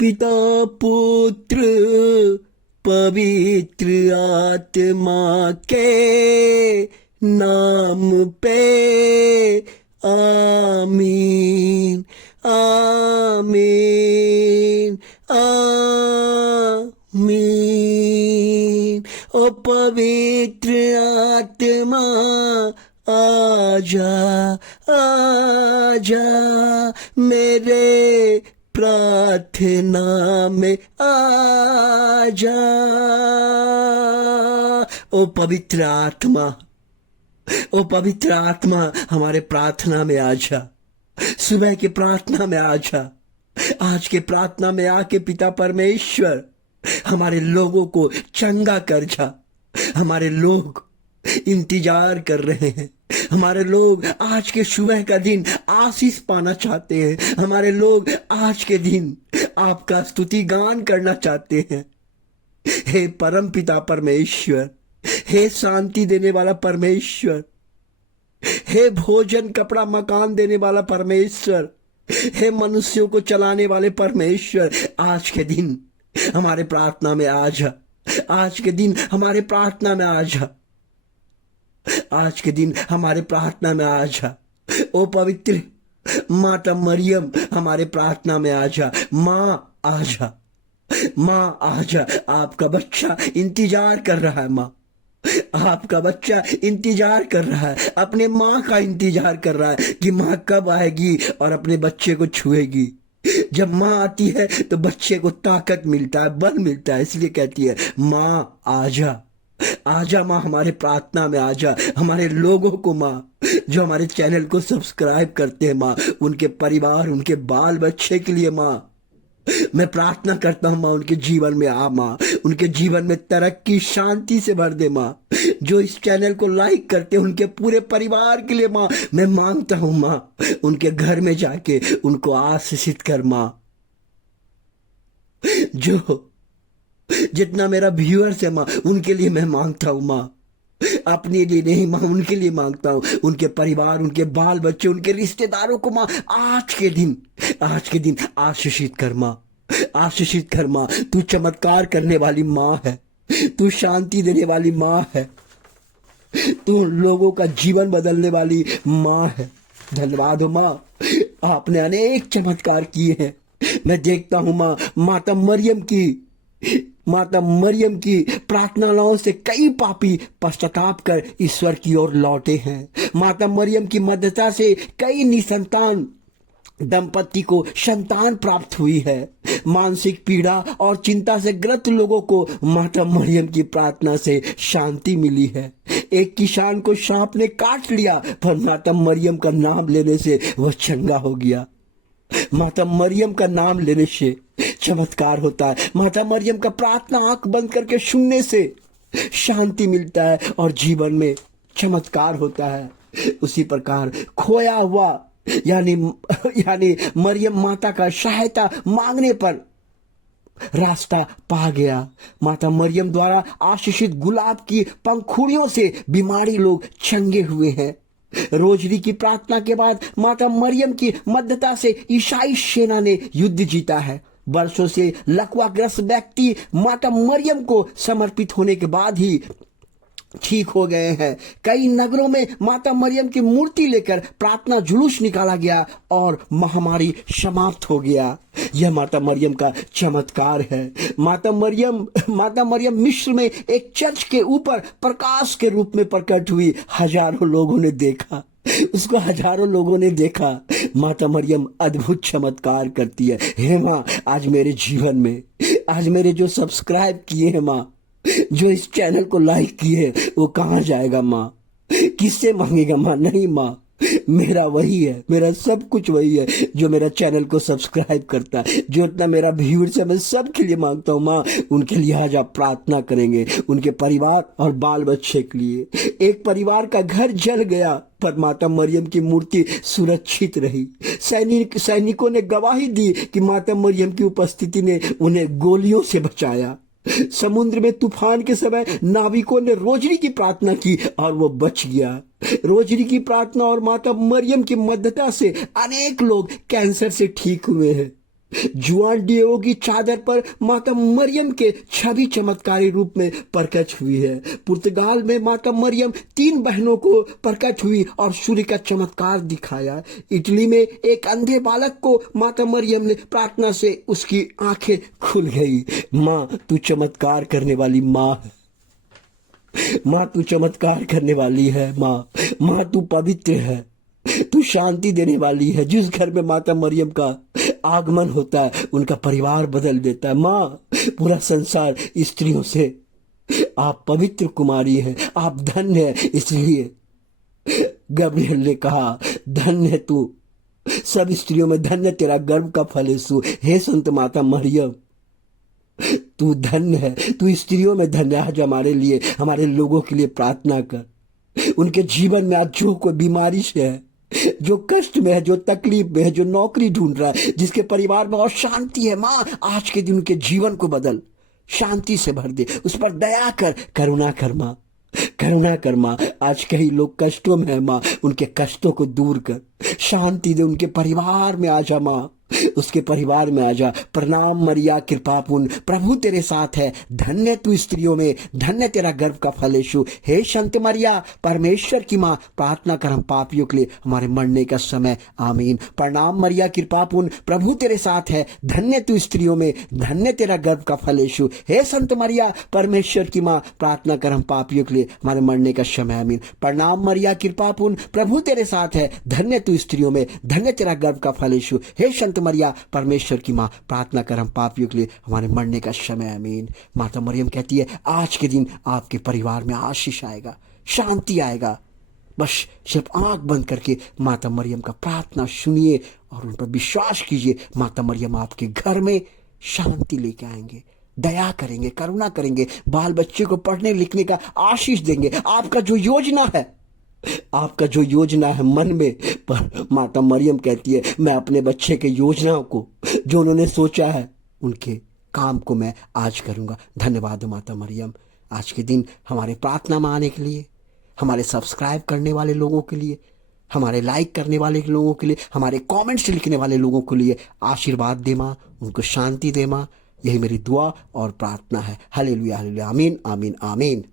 पिता पुत्र पवित्र आत्मा के नाम पे आमीन आमीन आमीन। ओ पवित्र आत्मा आजा आजा मेरे प्रार्थना में आजा। ओ पवित्र आत्मा, ओ पवित्र आत्मा हमारे प्रार्थना में आजा, सुबह की प्रार्थना में आजा। आज के प्रार्थना में आके पिता परमेश्वर हमारे लोगों को चंगा कर जा। हमारे लोग इंतजार कर रहे हैं, हमारे लोग आज के सुबह का दिन आशीष पाना चाहते हैं, हमारे लोग आज के दिन आपका स्तुति गान करना चाहते हैं। हे परम पिता परमेश्वर, हे शांति देने वाला परमेश्वर, हे भोजन कपड़ा मकान देने वाला परमेश्वर, हे मनुष्यों को चलाने वाले परमेश्वर, आज के दिन हमारे प्रार्थना में आजा। आज के दिन हमारे प्रार्थना में आजा। आज के दिन हमारे प्रार्थना में आजा। ओ पवित्र माता मरियम हमारे प्रार्थना में आजा। माँ आजा, माँ आजा। आपका बच्चा इंतजार कर रहा है। माँ, आपका बच्चा इंतजार कर रहा है, अपने माँ का इंतजार कर रहा है कि माँ कब आएगी और अपने बच्चे को छुएगी। जब माँ आती है तो बच्चे को ताकत मिलता है, बल मिलता है, इसलिए कहती है माँ आजा आजा। माँ हमारे प्रार्थना में आजा। हमारे लोगों को माँ, जो हमारे चैनल को सब्सक्राइब करते हैं माँ, उनके परिवार, उनके बाल बच्चे के लिए माँ मैं प्रार्थना करता हूँ माँ, उनके जीवन में आ माँ, उनके जीवन में तरक्की शांति से भर दे माँ। जो इस चैनल को लाइक करते हैं उनके पूरे परिवार के लिए माँ मैं मांगता हूँ माँ, उनके घर में जाके उनको आशीषित कर माँ। जो जितना मेरा व्यूअर्स है माँ, उनके लिए मैं मांगता हूँ माँ, अपने लिए नहीं माँ, उनके लिए मांगता हूँ। उनके परिवार, उनके बाल बच्चे, उनके रिश्तेदारों को माँ आज के दिन आशीषित कर माँ, आशीषित कर माँ। तू चमत्कार करने वाली माँ है, तू शांति देने वाली माँ है, तू लोगों का जीवन बदलने वाली माँ है। धन्यवाद हो माँ, आपने अनेक चमत्कार किए हैं। मैं देखता हूँ माँ, माता मरियम की प्रार्थनाओं से कई पापी पश्चाताप कर ईश्वर की ओर लौटे हैं। माता मरियम की मदद से कई निसंतान दंपति को संतान प्राप्त हुई है। मानसिक पीड़ा और चिंता से ग्रस्त लोगों को माता मरियम की प्रार्थना से शांति मिली है। एक किसान को सांप ने काट लिया, पर माता मरियम का नाम लेने से वह चंगा हो गया। माता मरियम का नाम लेने से चमत्कार होता है। माता मरियम का प्रार्थना आंख बंद करके सुनने से शांति मिलता है और जीवन में चमत्कार होता है। उसी प्रकार खोया हुआ यानी मरियम माता का सहायता मांगने पर रास्ता पा गया। माता मरियम द्वारा आशीषित गुलाब की पंखुड़ियों से बीमारी लोग चंगे हुए हैं। रोजरी की प्रार्थना के बाद माता मरियम की मदद से ईसाई सेना ने युद्ध जीता है। वर्षों से लकवाग्रस्त व्यक्ति माता मरियम को समर्पित होने के बाद ही ठीक हो गए हैं। कई नगरों में माता मरियम की मूर्ति लेकर प्रार्थना जुलूस निकाला गया और महामारी समाप्त हो गया। यह माता मरियम का चमत्कार है। माता मरियम मिस्र में एक चर्च के ऊपर प्रकाश के रूप में प्रकट हुई। हजारों लोगों ने देखा उसको, हजारों लोगों ने देखा। माता मरियम अद्भुत चमत्कार करती है। हे माँ, आज मेरे जीवन में, आज मेरे जो सब्सक्राइब किए हैं माँ, जो इस चैनल को लाइक किए, वो कहाँ जाएगा माँ? किससे मांगेगा माँ? नहीं माँ, मेरा वही है, मेरा सब कुछ वही है जो मेरा चैनल को सब्सक्राइब करता है। जो इतना मेरा व्यूअर्स है, मैं सबके लिए मांगता हूँ माँ, उनके लिए आज आप प्रार्थना करेंगे, उनके परिवार और बाल बच्चे के लिए। एक परिवार का घर जल गया पर माता मरियम की मूर्ति सुरक्षित रही। सैनिकों ने गवाही दी कि माता मरियम की उपस्थिति ने उन्हें गोलियों से बचाया। समुद्र में तूफान के समय नाविकों ने रोजरी की प्रार्थना की और वो बच गया। रोजरी की प्रार्थना और माता मरियम की मदद से अनेक लोग कैंसर से ठीक हुए हैं। जुआन डियो की चादर पर माता मरियम के छवि चमत्कारी रूप में प्रकट हुई है। पुर्तगाल में माता मरियम 3 बहनों को प्रकट हुई और सूर्य का चमत्कार दिखाया। इटली में एक अंधे बालक को माता मरियम ने प्रार्थना से उसकी आंखें खुल गई। माँ तू चमत्कार करने वाली माँ है। माँ तू चमत्कार करने वाली है। माँ तू पवित्र है, तू शांति देने वाली है। जिस घर में माता मरियम का आगमन होता है उनका परिवार बदल देता है। माँ पूरा संसार स्त्रियों से, आप पवित्र कुमारी हैं, आप धन्य हैं। इसलिए गब्रिएल ने कहा धन्य है तू सब स्त्रियों में, धन्य तेरा गर्भ का फल यीशु। हे संत माता मरियम तू धन्य है, तू स्त्रियों में धन्य है। आज हमारे लिए, हमारे लोगों के लिए प्रार्थना कर। उनके जीवन में आज जो कोई बीमारी से है, जो कष्ट में है, जो तकलीफ में है, जो नौकरी ढूंढ रहा है, जिसके परिवार में और शांति है, माँ आज के दिन उनके जीवन को बदल, शांति से भर दे, उस पर दया कर, करुणा कर माँ, करुणा कर माँ। आज कई लोग कष्टों में है माँ, उनके कष्टों को दूर कर, शांति दे, उनके परिवार में आ जा माँ, उसके परिवार में आ जा। प्रणाम मरिया कृपापूर्ण, प्रभु तेरे साथ है, धन्य तू स्त्रियों में, धन्य तेरा गर्भ का फल यीशु। हे संत मरिया परमेश्वर की माँ, प्रार्थना कर हम पापियों के लिए हमारे मरने का समय, आमीन। प्रणाम मरिया कृपापूर्ण, प्रभु तेरे साथ है, धन्य तू स्त्रियों में, धन्य तेरा गर्भ का फल यीशु। हे संत मरिया परमेश्वर की माँ, प्रार्थना कर हम पापियों के लिए हमारे मरने का समय, आमीन। प्रणाम मरिया कृपापूर्ण, प्रभु तेरे साथ है, धन्य तू स्त्रियों में, धन्य तेरा गर्भ का फल यीशु। हे संत मरिया परमेश्वर की माँ, प्रार्थना कर हम पापियों के लिए हमारे मरने का समय, आमीन। माता मरियम कहती है आज के दिन आपके परिवार में आशीष आएगा, शांति आएगा। बस सिर्फ आंख बंद करके माता मरियम का प्रार्थना सुनिए और उन पर विश्वास कीजिए। माता मरियम आपके घर में शांति लेके आएंगे, दया करेंगे, करुणा करेंगे, बाल बच्चे को पढ़ने लिखने का आशीष देंगे। आपका जो योजना है, आपका जो योजना है मन में, पर माता मरियम कहती है मैं अपने बच्चे के योजनाओं को, जो उन्होंने सोचा है, उनके काम को मैं आज करूंगा। धन्यवाद माता मरियम, आज के दिन हमारे प्रार्थना में आने के लिए, हमारे सब्सक्राइब करने वाले लोगों के लिए, हमारे लाइक करने वाले लोगों के लिए, हमारे कमेंट्स लिखने वाले लोगों के लिए आशीर्वाद दे माँ, उनको शांति दे माँ। यही मेरी दुआ और प्रार्थना है। हालेलुया हालेलुया, आमीन आमीन आमीन।